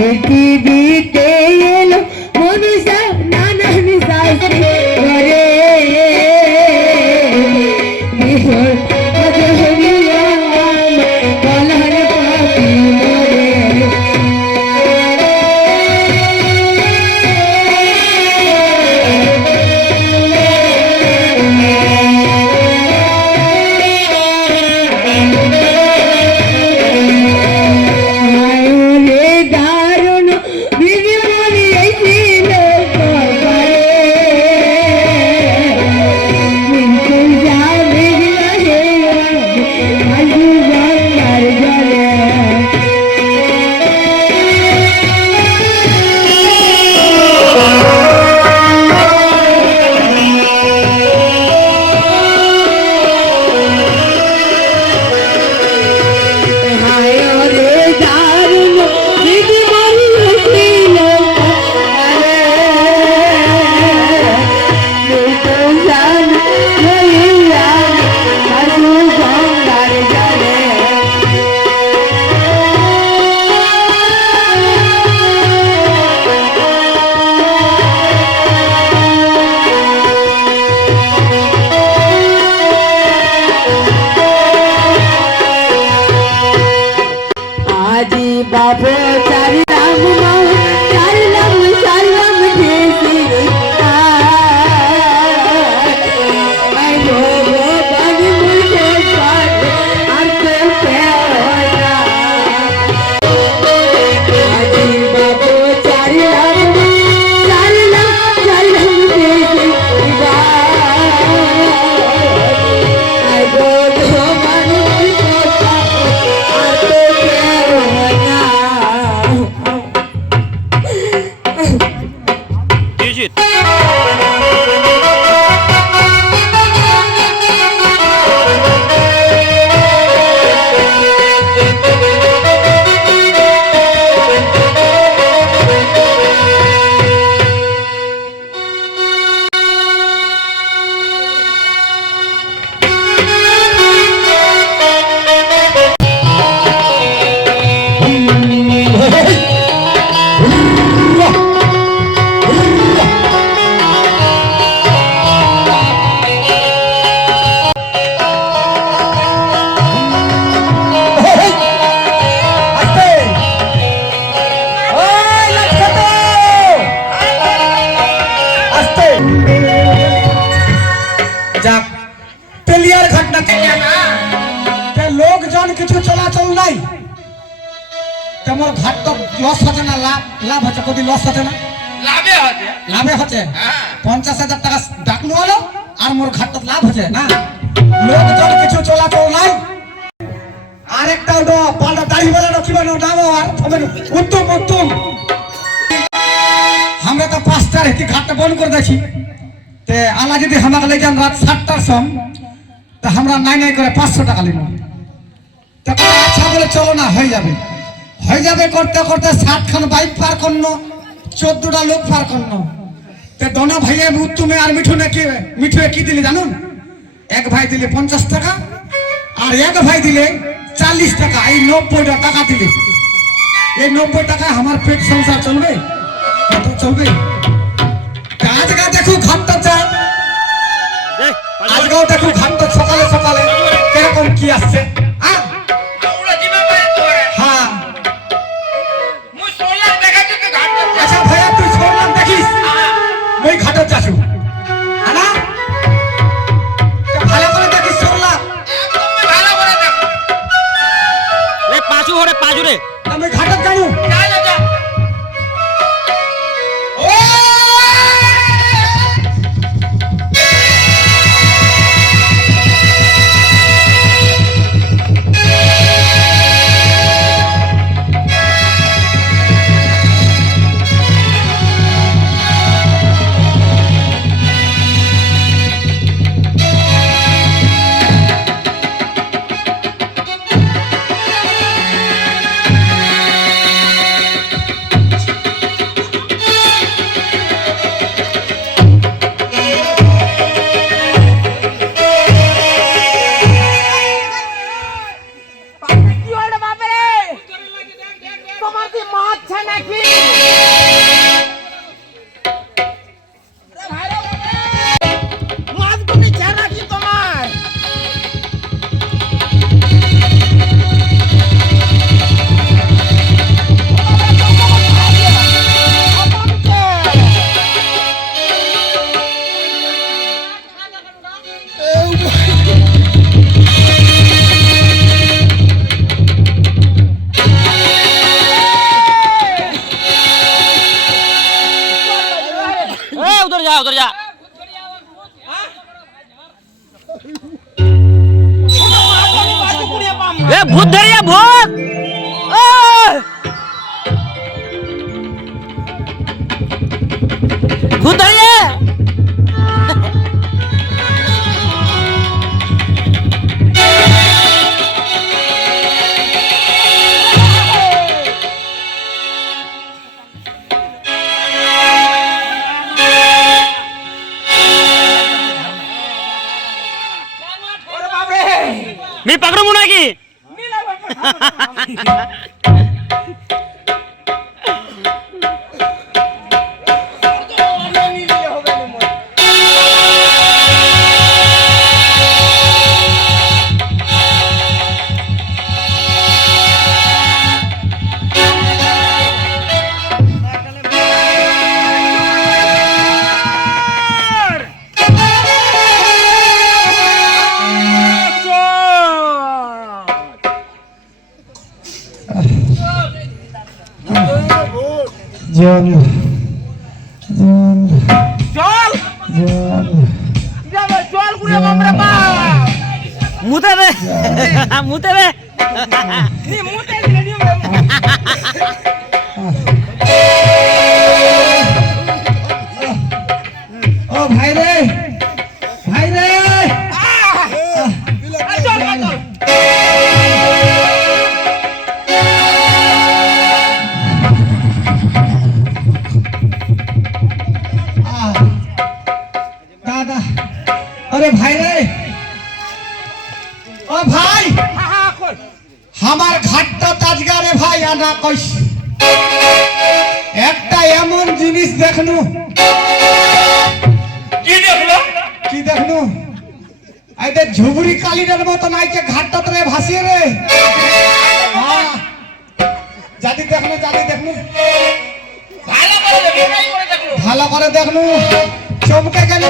পৃথিবীতে এলো মনুষ্য নানান শাস্তি করে বিফল বলার পাপি মরে बाबे चारी राम माँ चारी राम ठेसी मैं वो बन मुझे पार अर्थ प्यारा आजी बाबू चारी राम ठेसी मैं वो बन मुझे पार अर्थ प्यारा लोकजन किछु चलाचल নাই তোমার ঘাট তো লস হচ্ছে না লাভ হচ্ছে কদি লস হচ্ছে না লাভে হচ্ছে 50,000 টাকা ডাকলো হলো আর মোর ঘাট তো লাভ হচ্ছে না লোকজন কিছু চলাচল নাই আরেকটা ওটা পাল্টা দাড়ি বানানো কি বানানো নাম আর উত্তম আমরা তো 5টার কি ঘাটটা বন্ধ করে দিয়েছি তে আলা যদি আমাকে লেগে রাত 7টার সম তা আমরা নাই করে 500 টাকা নিব তখন আচ্ছা বলে চলো না হয়ে যাবে করতে করতে 60 খান বাইক পার করনো 14টা লোক পার করনো তে দোনো ভাইয়ে উত্তমে আর মিঠুনে কি দিলি জানুন এক ভাই দিলে 50 টাকা আর এক ভাই দিলে 40 টাকা এই 90 টাকা দিলে এই 90 টাকায় আমার পেট সংসার চলবে চলবে আজকে দেখো ঘাটটা চাই আজকেও দেখো ঘাটটা সকালে সকালে কিরকম কি আসছে আচ্ছা ভাইয়া তুই সোনার দেখিস ওই ঘাটে যাচ্ছু না ভালো করে দেখিস সোনার ভালো করে দেখ পাঁচু রে আমি ঘাটে জানু নাকি মাছগুলি ছেড়া কি তোমার उधर जा उधर जा भूत धरिया भूत भूत धरिया मी पकडू मुना की জন চল চল ঘুরে আমরা মা मुते दे मुते दे নি মুতে দিলে নি ও ভাই রে চল চল दादा अरे भाई रे ओ भाई हमार घाटटा ताजगा रे भाई आना कइस একটা এমন জিনিস দেখনু কি দেখনু আইতে ঝুবুরি কালিনের মতো নাইকে ঘাটটা রে ভাসিয়ে রে হ্যাঁ জাতি দেখনু ভালো করে দেখনু চমকে গেল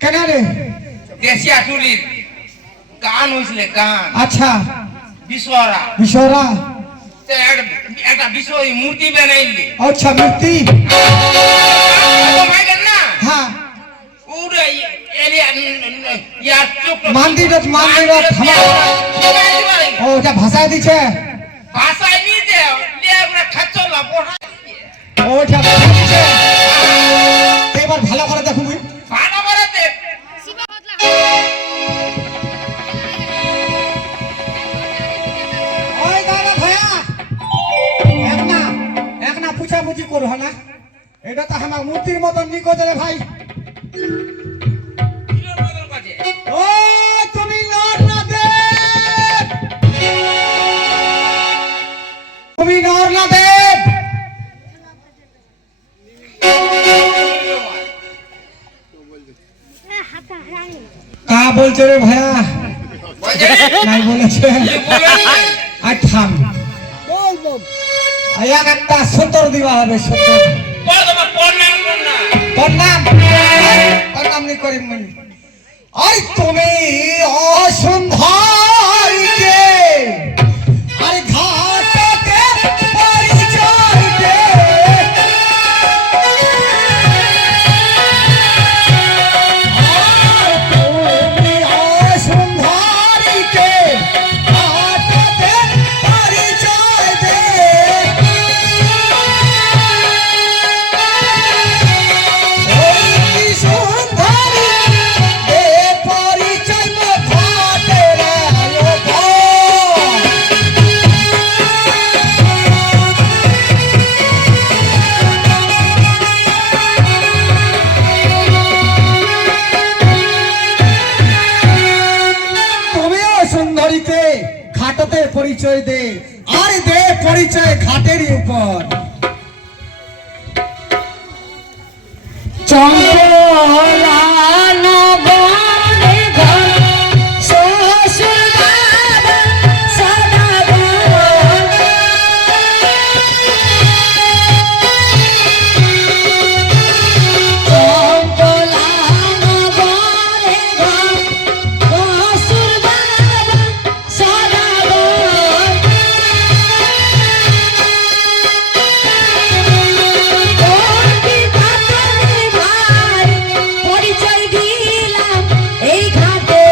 কেন রে দেশি আটুলির গান হয়েছিল গান আচ্ছা বিশ্বরা বিশরা একটা বিশ্ব মূর্তি বানাইলে আচ্ছা মূর্তি না হ্যাঁ ওরে ইয়ার চোখ মন্দিরত ও এটা ভাষা দিছে ভাষায় নিয়ে দেও লেবরা খাচ্চলা পড়া ওটা ভাষা দিছে এবার ভালো করে দেখুন ভালো করে দেখ ওই দাদা ভাইয়া এক না পুছাপুছি করো না এটা তো আমার মূর্তির মতন নিকো রে ভাই ও তুমি নর না দে তুমি নর না দে কা বলছো রে ভাইয়া নাই বলেছে আর থাম এক একটা সতর দিবা হবে সতর প্রণাম নি করি মুই আই তুমি অসুন্দরীকে আর ঘাটতে পরিচয় দে তুমি অসুন্দরীকে ঘাটতে পরিচয় দে ওই সুন্দরী দে পরিচয় ঘাটে রে ঘাটতে পরিচয় দে, আর দে পরিচয় ঘাটের উপর। চম্পলা নগরে ঘর শ্বশুর বাবা সদাগর। চম্পলা নগরে ঘর শ্বশুর বাবা সদাগর। পরিচয় দিলাম এই ঘাটে।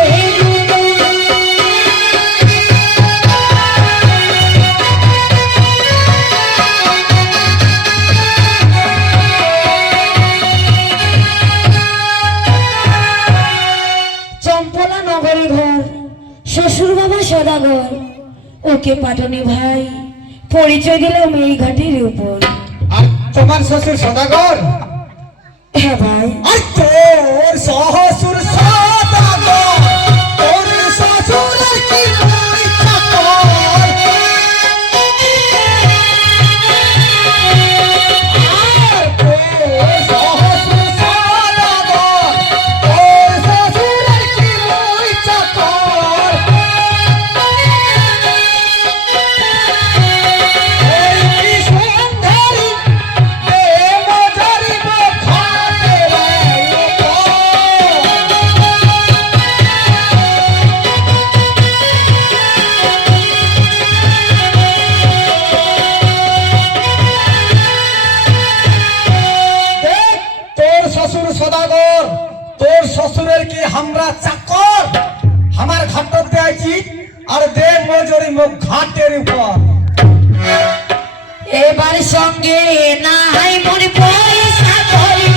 চম্পলা নগরে ঘর শ্বশুর বাবা সদাগর। ওকে পাটনি ভাই পরিচয় দিলাম এই ঘাটের উপর। আর তোমার শ্বশুর সদাগর? হ্যাঁ ভাই। আর তোর শ্বশুর সদাগর, তোর শ্বশুরের কি মই চাকর? আর তোর শ্বশুর সদাগর, তোর শ্বশুরের কি মই চাকর? এই কি সুন্দরী এ মজারি বখাতে রায়ো। দেখ, তোর শ্বশুর সদাগর, তোর শ্বশুরের কি আমরা চাকর? আমার ঘাটতে আইছি আর দে মজুরি মুখ ঘাটের উপর। এবার সঙ্গে নাই মনে পয়সা করি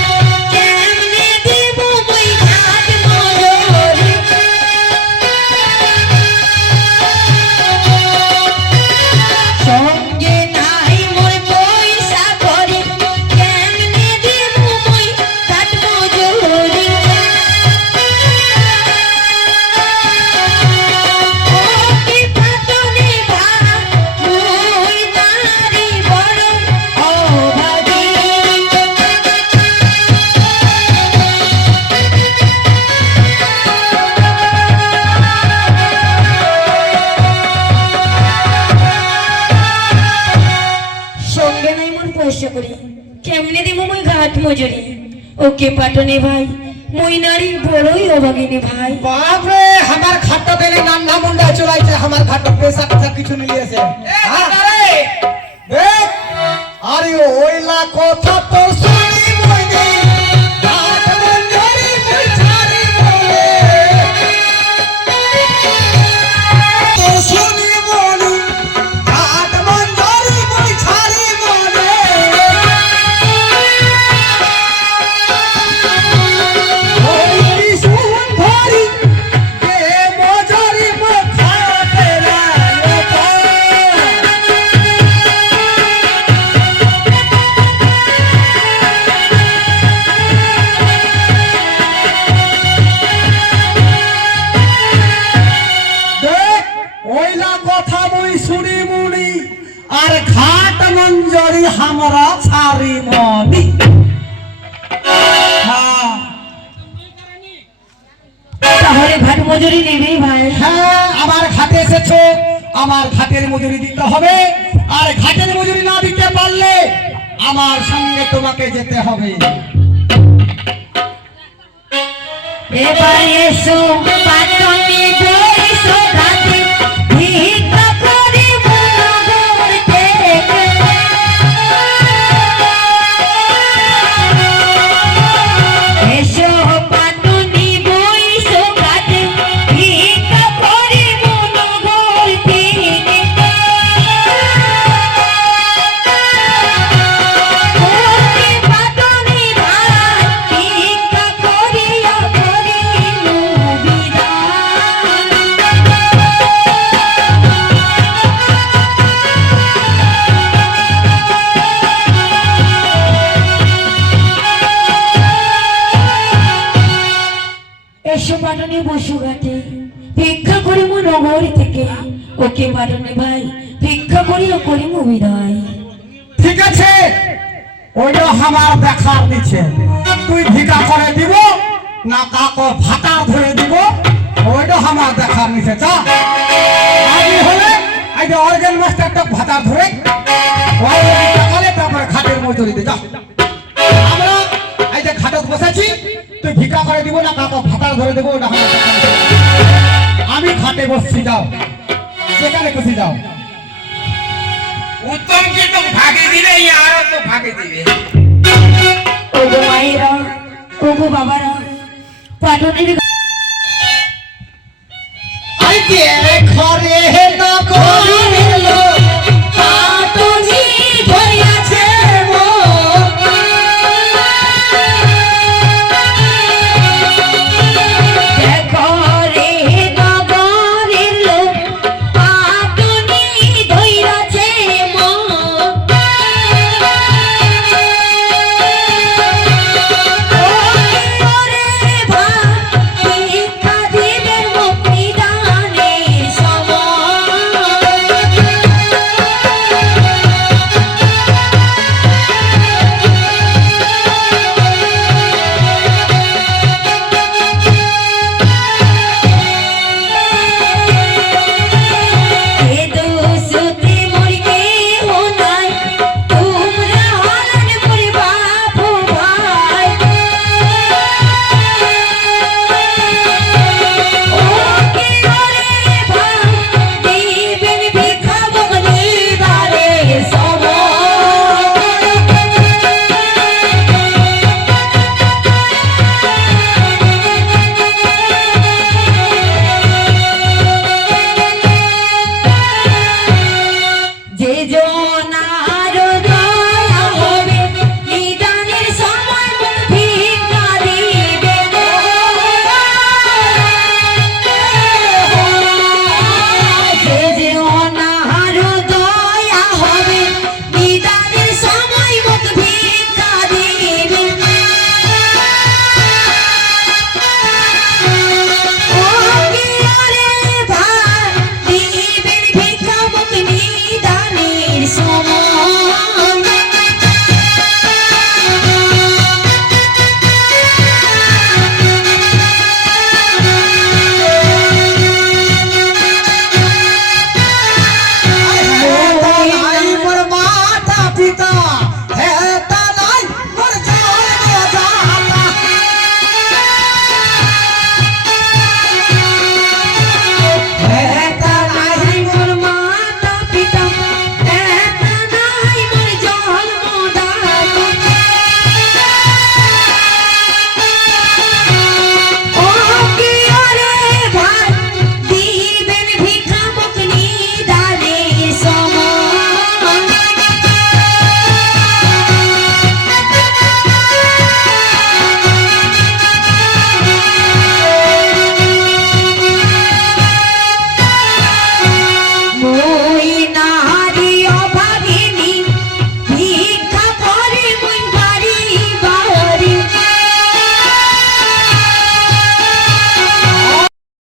কেমনে দিব মুই ঘাট মজুরি। সঙ্গে নাই মনে পয়সা করি কেমনে দিব মুই ঘাট মজুরি। ওকে পাটনি ভাই মুই নারী বড় অভাগী। সঙ্গে নাই মন পয়সা করি কেমনে দিব মুই ঘাট মজুরি। ওকে পাটনি ভাই মুই নারী বড়ই অভাগিনী ভাই। বাপরে, আমার ঘাটটা পেলে নান্না মুন্ডা চলাইছে, আমার ঘাটটা পয়সা টয়সা কিছু নিয়েছে। দেখ, আরে ওইলা কথা তো শুনি মইনি, ঘাট মঞ্জরি মুই ছাড়ি বলে। তো শুনি মনি, ঘাট মঞ্জরি মুই ছাড়ি বলে। ওই কি সুন্দরী এ মজুরি মুখ ঘাটে রায়ো। দেখ, ওইলা কথা মুই শুনি মুনি, আর ঘাট মঞ্জরি আমরা ছাড়ি মনি। হ্যাঁ তাহলে ঘাট মজুরি নেবেই ভাই। হ্যাঁ, আমার ঘাটে এসেছো, আমার ঘাটের মজুরি দিতে হবে। আর ঘাটের মজুরি না দিতে পারলে আমার সঙ্গে তোমাকে যেতে হবে। এবার এসো পাটনি বইসো ঘাটে ভিক্ষা করি মনোগর থেকে। এসো পাটনি বইসো ঘাটে ভিক্ষা করি মনোগর থেকে। ওকে পাটনি ভাই ভিক্ষা করিয়া করিনু বিদায়। এসো পাটনি বসু ঘাটে ভিক্ষা করি নগর থেকে। ওকে পাটনে ভাই ভিক্ষা করিও করি মুবিদায়। ঠিক আছে, ওইটা আমার দেখার নিচে তুই ভিক্ষা করে দিব না কাকো ভাতা ধরে দিব, ওইটা আমার দেখার নিচে। চা আমি হলে এই যে অর্গান মাস্টারটা ভাতা ধরে টাকালে তারপরে খাটের মজুরি দে। যা আমরা এই যে খাটত বসেছি, তুই ভিক্ষা করে দিব না কাকো ভাতা ধরে দেবো, ওটা আমার দেখার নিচে। আমি খাটে বসছি, যাও যেখানে খুশি যাও। উত্তমকে তো ভাগে দিলে আরো তো ভাগে দিবে। ওগো মায়েরা, ওগো বাবারা, পাটনের আইতে ঘরে না করি